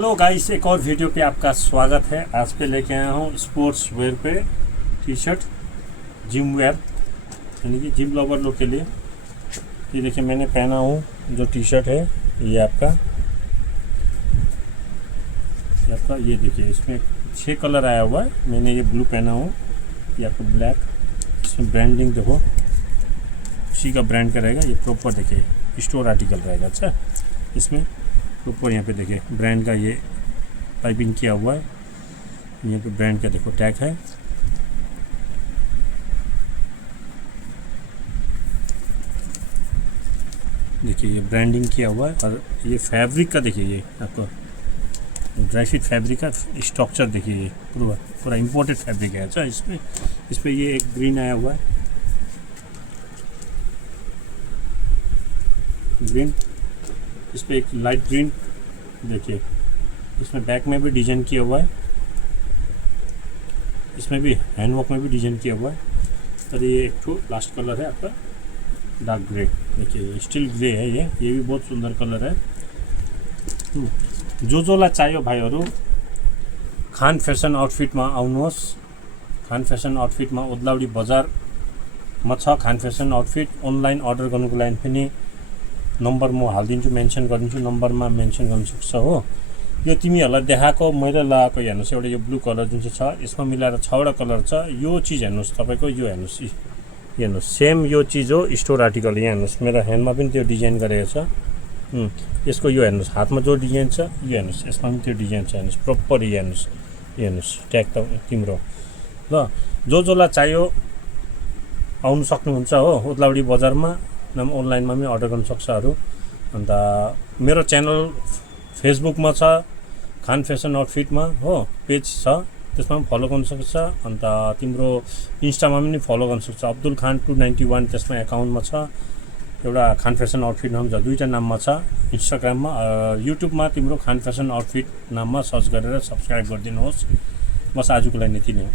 Hello guys, एक और video पे आपका स्वागत है। आज पे लेके आया हूँ स्पोर्ट्स वेयर पे टी शर्ट, जिम वेयर यानी कि जिम लवर लोग के लिए। ये देखिए मैंने पहना हूँ जो टी शर्ट है ये आपका ये देखिए इसमें 6 कलर आया हुआ है। मैंने ये ब्लू पहना हूँ, ये आपको ब्लैक। इसमें ब्रांडिंग देखो उसी का ब्रांड का रहेगा। ये प्रॉपर देखिए स्टोर आर्टिकल रहेगा। अच्छा, इसमें ऊपर यहाँ पे देखिए ब्रांड का ये पाइपिंग किया हुआ है। यहाँ पे ब्रांड का देखो टैग है। देखिए ये ब्रांडिंग किया हुआ है। और ये फैब्रिक का देखिए, ये आपको ड्राई फिट फैब्रिक का स्ट्रक्चर देखिए, ये पूरा इम्पोर्टेड फैब्रिक है। अच्छा, इस पर ये एक ग्रीन आया हुआ है, ग्रीन। इस पर एक लाइट ग्रीन देखिए। इसमें बैक में भी डिजाइन किया हुआ है, इसमें भी हैंडवर्क में भी डिजाइन किया हुआ है। और ये एक ठो लास्ट कलर है आपका डार्क ग्रे। देखिए स्टील ग्रे है, ये भी बहुत सुंदर कलर है। जोलाई चाहियो भाइहरू खान फेसन आउटफिटमा आउनुहोस्। खान फेसन आउटफिटमा ओद्लाउडी बजारमा छ Khan fashion outfit. Online order गर्नुको लागि पनि नम्बर म हालिदिन्छु, मेन्सन गरिदिन्छु। नम्बरमा मेन्सन गर्नु सक्छ हो। यो तिमीहरूलाई देखाएको मैले लगाएको हेर्नुहोस्, एउटा यो ब्लू कलर जुन चाहिँ छ यसमा मिलाएर 6वटा कलर छ। यो चिज हेर्नुहोस् तपाईँको, यो हेर्नुहोस् सेम यो चिज हो स्टोर आर्टिकल। यहाँ हेर्नुहोस् मेरो ह्यान्डमा पनि त्यो डिजाइन गरेको छ। यसको यो हेर्नुहोस् हातमा जो डिजाइन छ यो हेर्नुहोस्, यसमा पनि त्यो डिजाइन छ। हेर्नुहोस् प्रपर हेर्नुहोस् ट्याग त तिम्रो ल। जोलाई चाहियो आउनु सक्नुहुन्छ हो। ओद्लाउडी बजारमा नभए अनलाइनमा पनि अर्डर गर्न सक्छ अरू। अन्त मेरो च्यानल फेसबुकमा छ खान फेसन आउटफिटमा हो, पेज छ त्यसमा पनि फलो गर्न सक्छ। अन्त तिम्रो इन्स्टामा पनि फलो गर्न सक्छ, अब्दुल खान 291 त्यसमा एकाउन्टमा छ। एउटा खान फेसन आउटफिट नाम छ, दुईवटा नाममा छ इन्स्टाग्राममा। युट्युबमा तिम्रो खान फेसन आउटफिट नाममा सर्च गरेर सब्सक्राइब गरिदिनुहोस्। बस आजको लागि यति नै हो।